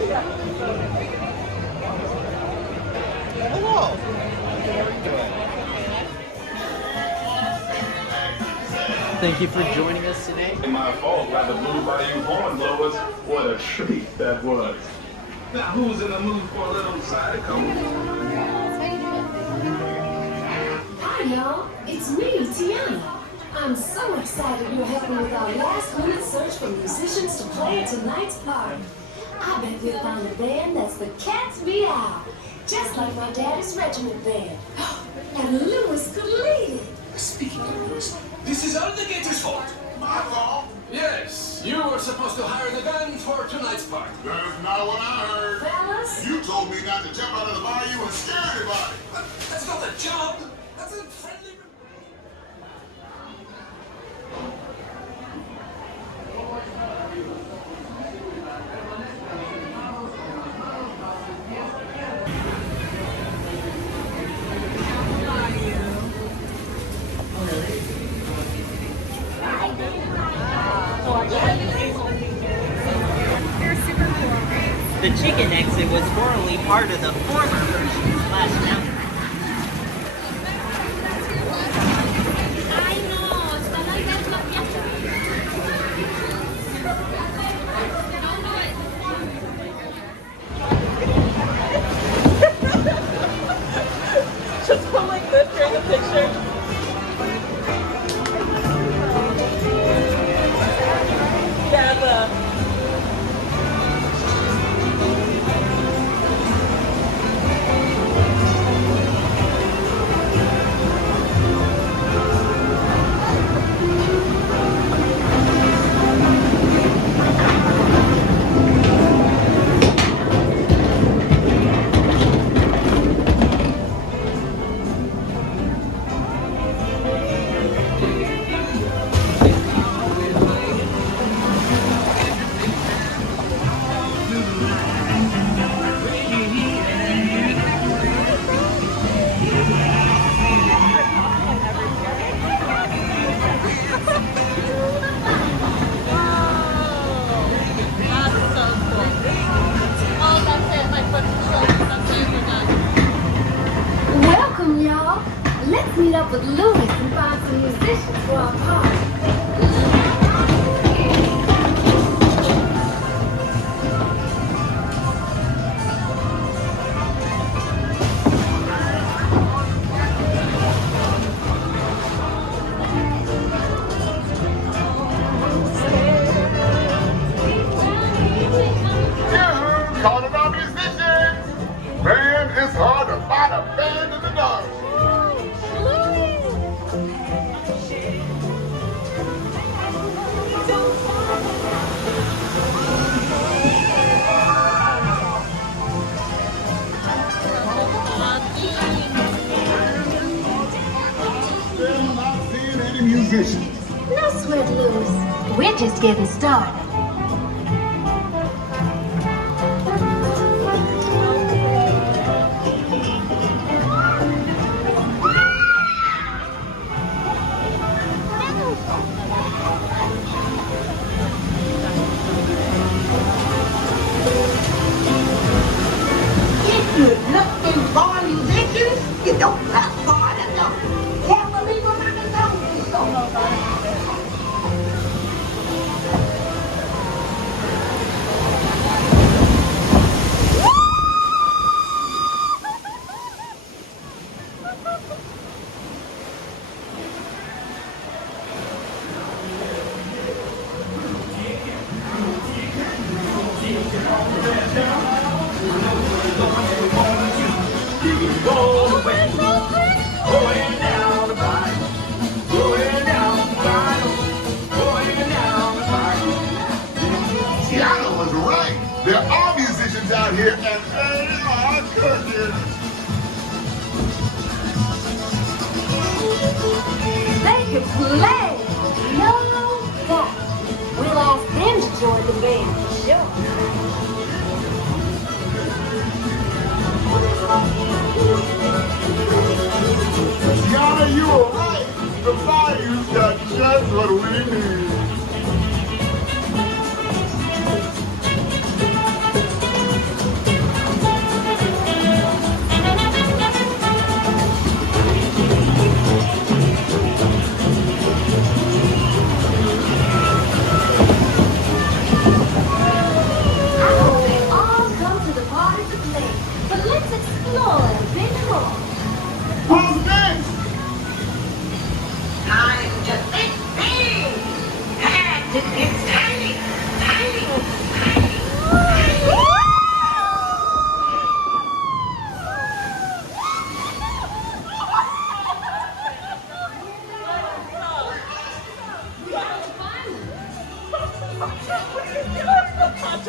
Hello. Thank you for joining us today. My fault, by the blue Bayou horn blowers. What a treat that was. Now, who's in the mood for a little sideco? Hi, y'all. It's me, Tiana. I'm so excited you're helping with our last-minute search for musicians to play at tonight's party. I bet we'll find a band that's the cat's meow, just like my daddy's regiment band. And Lewis could lead it. Speaking of Lewis, this is all the Gator's fault. My fault? Yes, you were supposed to hire the band for tonight's party. That's not what I heard. Fellas? You told me not to jump out of the bayou and scare anybody. That's not a job. That's a friendly... The chicken exit was formerly part of the former version of Splash Mountain. Just go like this during the picture. Yeah, Welcome, y'all. Let's meet up with Louis and find some musicians for our party. You calling our musicians. Man, it's hard to find a band in the dark. Still not seeing any musicians. No sweat, Louis. We're just getting started. If you're looking for musicians, you don't have far to go. Can't believe I'm in the Tiana was right. There are musicians out here, and they are cooking. They can play. No doubt. We'll ask them to join the band for sure. Tiana, you were right. The Bayou's got just what we need.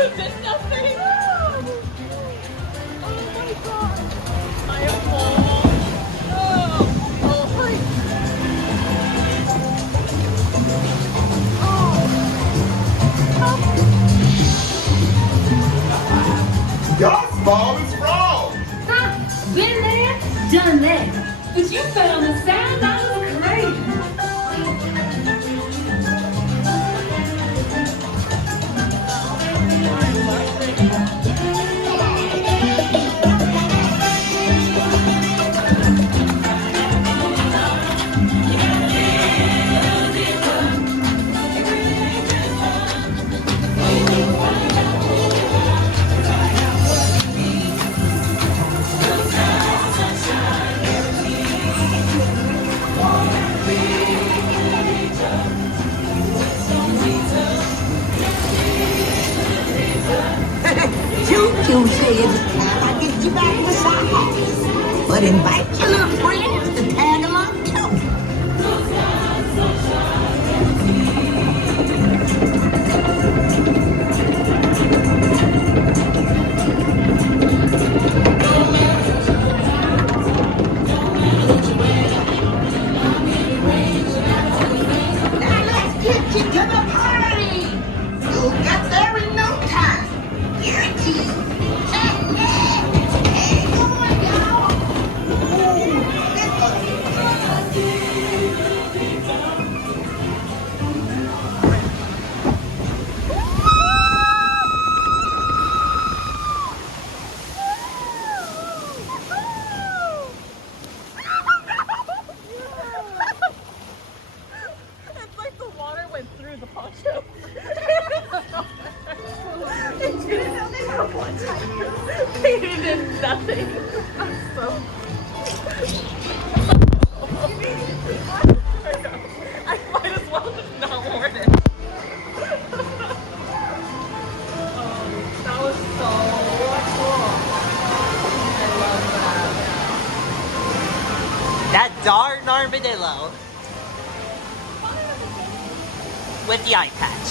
Did nothing. Oh my god. I am full. Oh, hurry. Y'all small and sprawl. Ha! Been there, done that. But you fell on the sound, that was crazy. Choo-choo says I get you back beside. But invite your little friends to tag along too. Now let's get you to the party. You'll get there in no time. Guaranteed. Hey, come on, y'all. Ooh, let's go. It's like the water went through the poncho. They didn't know they were one time. They did nothing. I'm so. I might as well just not warn it. That was so cool. I love that. That darn armadillo with the eye patch.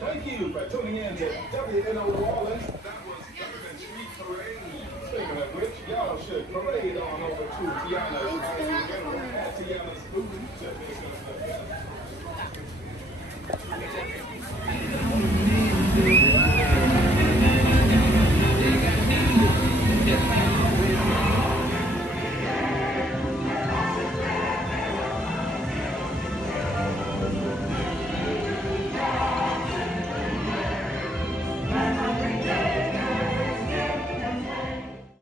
Thank you for tuning in to WNO New Orleans. That was Government Street Parade. Speaking of which, y'all should parade on over to Tiana's Tiana's food.